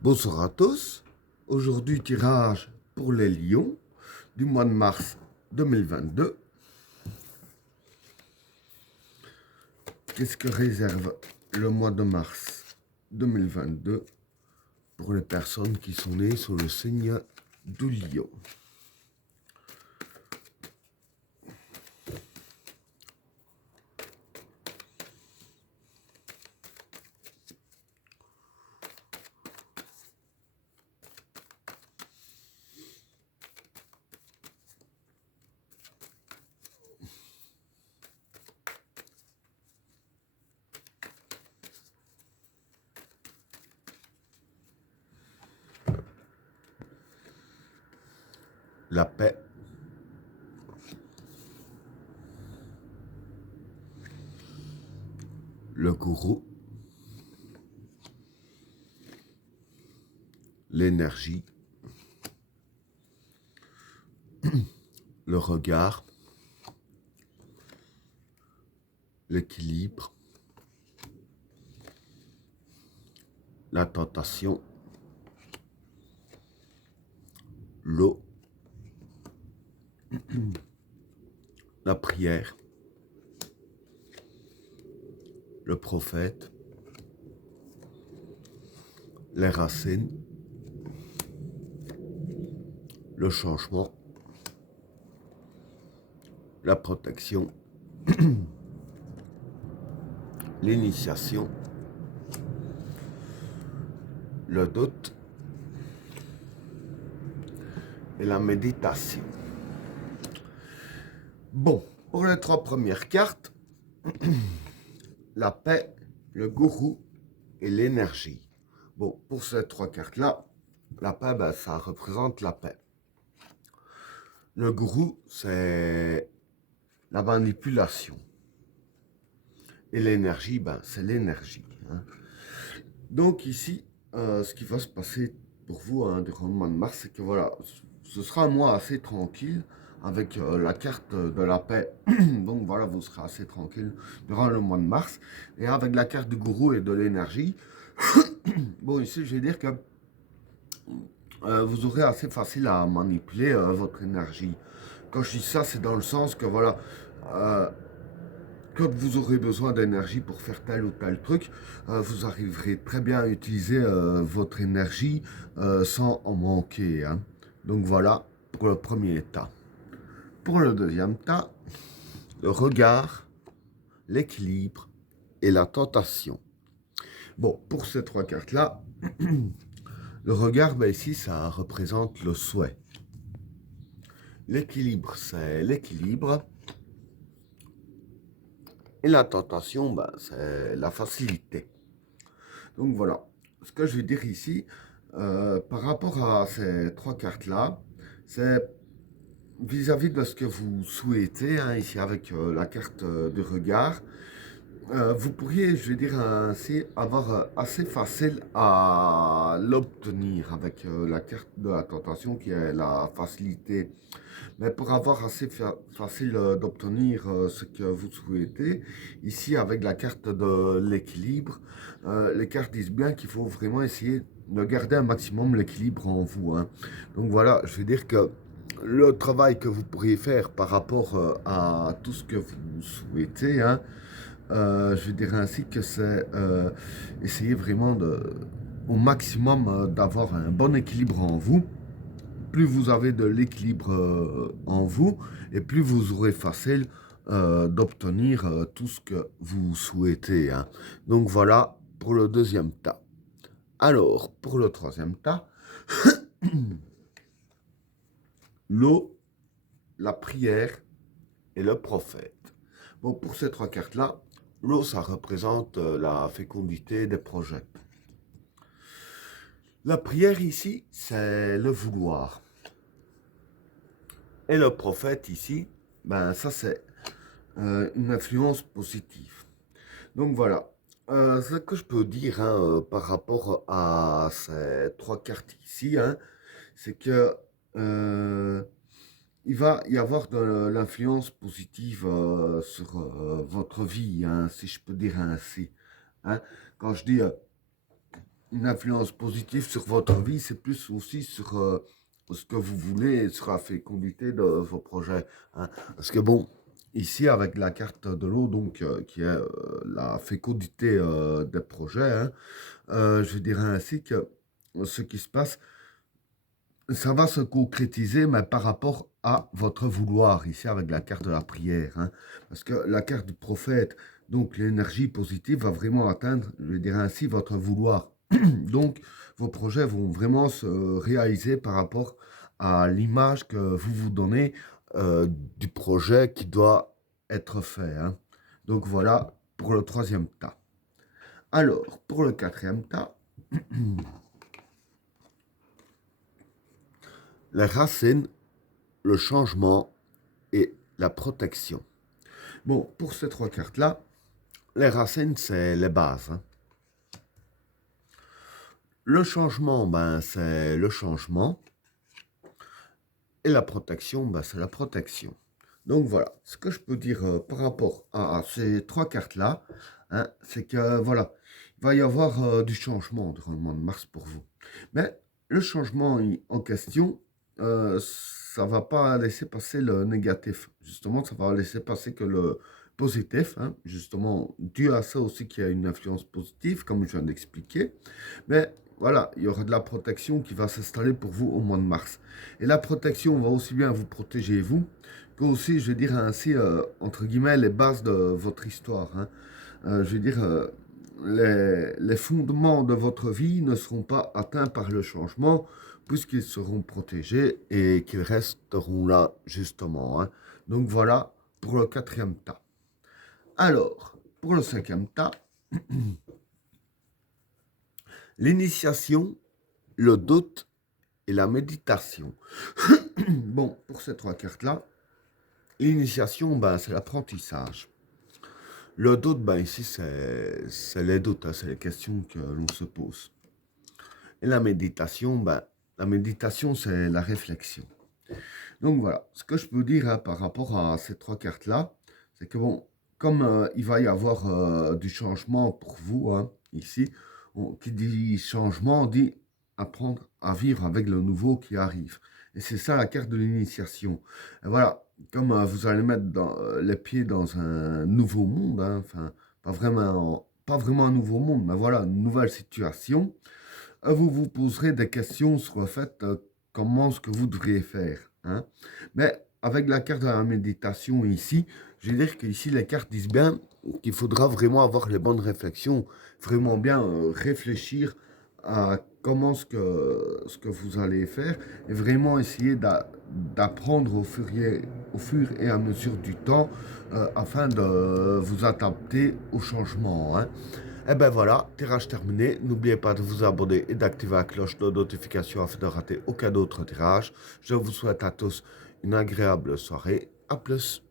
Bonsoir à tous. Aujourd'hui, tirage pour les lions du mois de mars 2022. Qu'est-ce que réserve le mois de mars 2022 pour les personnes qui sont nées sous le signe du lion? La paix, le gourou, l'énergie, le regard, l'équilibre, la tentation, l'eau, la prière, le prophète, les racines, le changement, la protection, l'initiation, le doute et la méditation. Bon, pour les trois premières cartes, la paix, le gourou et l'énergie. Bon, pour ces trois cartes-là, la paix, ben, ça représente la paix. Le gourou, c'est la manipulation. Et l'énergie, ben, c'est l'énergie. Hein. Donc ici, ce qui va se passer pour vous durant le mois de mars, c'est que voilà, ce sera un mois assez tranquille avec la carte de la paix. Donc voilà, vous serez assez tranquille durant le mois de mars. Et avec la carte du gourou et de l'énergie, bon ici je vais dire que vous aurez assez facile à manipuler votre énergie. Quand je dis ça, c'est dans le sens que voilà, euh, quand vous aurez besoin d'énergie pour faire tel ou tel truc, vous arriverez très bien à utiliser votre énergie sans en manquer. Hein. Donc voilà pour le premier tas. Pour le deuxième tas, le regard, l'équilibre et la tentation. Bon, pour ces trois cartes-là, le regard, ben ici, ça représente le souhait. L'équilibre, c'est l'équilibre. Et la tentation, ben, c'est la facilité. Donc voilà, ce que je veux dire ici, par rapport à ces trois cartes-là, c'est vis-à-vis de ce que vous souhaitez, hein, ici avec la carte de regard, vous pourriez, je vais dire ainsi, avoir assez facile à l'obtenir avec la carte de la tentation qui est la facilité. Mais pour avoir assez facile d'obtenir ce que vous souhaitez, ici avec la carte de l'équilibre, les cartes disent bien qu'il faut vraiment essayer de garder un maximum l'équilibre en vous. Hein. Donc voilà, je veux dire que le travail que vous pourriez faire par rapport à tout ce que vous souhaitez, hein, je dirais ainsi que c'est essayer vraiment au maximum d'avoir un bon équilibre en vous. Plus vous avez de l'équilibre en vous, et plus vous aurez facile d'obtenir tout ce que vous souhaitez. Hein. Donc voilà pour le deuxième tas. Alors, pour le troisième tas, l'eau, la prière et le prophète. Bon, pour ces trois cartes-là, l'eau, ça représente la fécondité des projets. La prière ici, c'est le vouloir. Et le prophète ici, ben ça c'est une influence positive. Donc voilà, ce que je peux dire hein, par rapport à ces trois cartes ici, hein, c'est que il va y avoir de l'influence positive sur votre vie, hein, si je peux dire ainsi. Hein. Quand je dis une influence positive sur votre vie, c'est plus aussi sur ce que vous voulez et sur la fécondité de vos projets, hein. Parce que bon, ici avec la carte de l'eau, donc qui est la fécondité des projets, hein, je dirais ainsi que ce qui se passe, ça va se concrétiser, mais par rapport à votre vouloir, ici avec la carte de la prière, hein. Parce que la carte du prophète, donc l'énergie positive, va vraiment atteindre, je dirais ainsi, votre vouloir. Donc, vos projets vont vraiment se réaliser par rapport à l'image que vous vous donnez du projet qui doit être fait, hein. Donc voilà pour le troisième tas. Alors, pour le quatrième tas, les racines, le changement et la protection. Bon, pour ces trois cartes-là, les racines, c'est les bases, hein. Le changement, ben, c'est le changement. Et la protection, ben, c'est la protection. Donc voilà, ce que je peux dire par rapport à ces trois cartes-là, hein, c'est que voilà, il va y avoir du changement durant le mois de mars pour vous. Mais le changement en question, ça va pas laisser passer le négatif. Justement, ça va laisser passer que le positif, hein, justement, dû à ça aussi qu'il y a une influence positive, comme je viens d'expliquer. Mais voilà, il y aura de la protection qui va s'installer pour vous au mois de mars. Et la protection va aussi bien vous protéger vous, que aussi, je vais dire ainsi, entre guillemets, les bases de votre histoire, hein. Je veux dire, les fondements de votre vie ne seront pas atteints par le changement, puisqu'ils seront protégés et qu'ils resteront là, justement, hein. Donc voilà pour le quatrième tas. Alors, pour le cinquième tas, l'initiation, le doute et la méditation. Bon, pour ces trois cartes-là, l'initiation, ben, c'est l'apprentissage. Le doute, ben, ici, c'est les doutes, hein, c'est les questions que l'on se pose. Et la méditation, ben, la méditation, c'est la réflexion. Donc voilà, ce que je peux dire hein, par rapport à ces trois cartes-là, c'est que bon, comme il va y avoir du changement pour vous, hein, ici, qui dit changement dit apprendre à vivre avec le nouveau qui arrive. Et c'est ça la carte de l'initiation. Et voilà, comme vous allez mettre les pieds dans un nouveau monde, hein, enfin, pas vraiment un nouveau monde, mais voilà, une nouvelle situation, vous vous poserez des questions sur le fait comment ce que vous devriez faire, hein. Mais avec la carte de la méditation ici, je veux dire qu'ici les cartes disent bien qu'il faudra vraiment avoir les bonnes réflexions, vraiment bien réfléchir à comment ce que vous allez faire et vraiment essayer d'apprendre au fur et à mesure du temps afin de vous adapter au changement, hein. Et ben voilà, tirage terminé. N'oubliez pas de vous abonner et d'activer la cloche de notification afin de rater aucun autre tirage. Je vous souhaite à tous une agréable soirée. À plus.